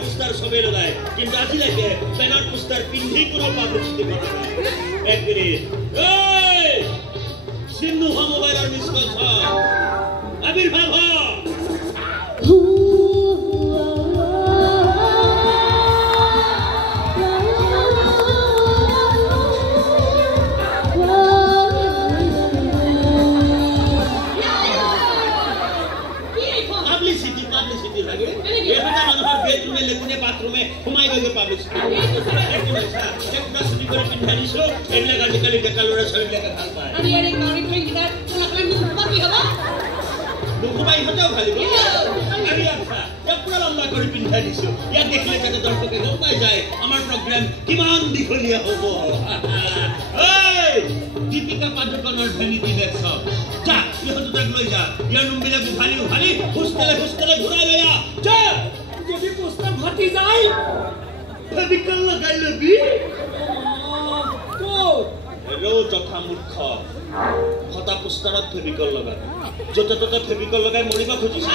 poster সবে লগায় কিন্তু আজিলৈকে ব্যানাৰ পোস্টাৰ পিন্ধি কোনো পাব্লিসিটি কৰা নাই এক মিনিট এই সিন্ধু মোবাইলৰ মিছ কল আবিৰ্ভাৱ বাথৰুমে ঘুমাই গেলে পাব্লিসিটি শুনি কৰে পিন্ধা দিছো এইবিলাক আজিকালি ডেকা ল'ৰা ছোৱালীবিলাকে ভাল পায় নুঘুমাই ইহঁতেও ভালিব আৰু ইয়াক পুৰা লম্বা কৰি পিন্ধা দিছো ইয়াক দেখিলে যাতে দৰ্শকে গম পাই যায় আমাৰ প্ৰগ্ৰাম কিমান দীঘলীয়া হ'ব দীপিকা পাডুকনৰ ভেনিটি দেখছ যা ইহঁত তাক লৈ যা ইয়াৰ নুমবিলাক উভালি উভালি হোষ্টেলে ঘূৰাই লৈ আহ যা যদি পোস্টার ফাটি যায় ফেভিকল লাগাই লবি এরো যথা মূর্খ ফটা পোস্টারত ফেভিকল লগাই যত তত ফেভিকল লগাই মরিবা খুঁজিছে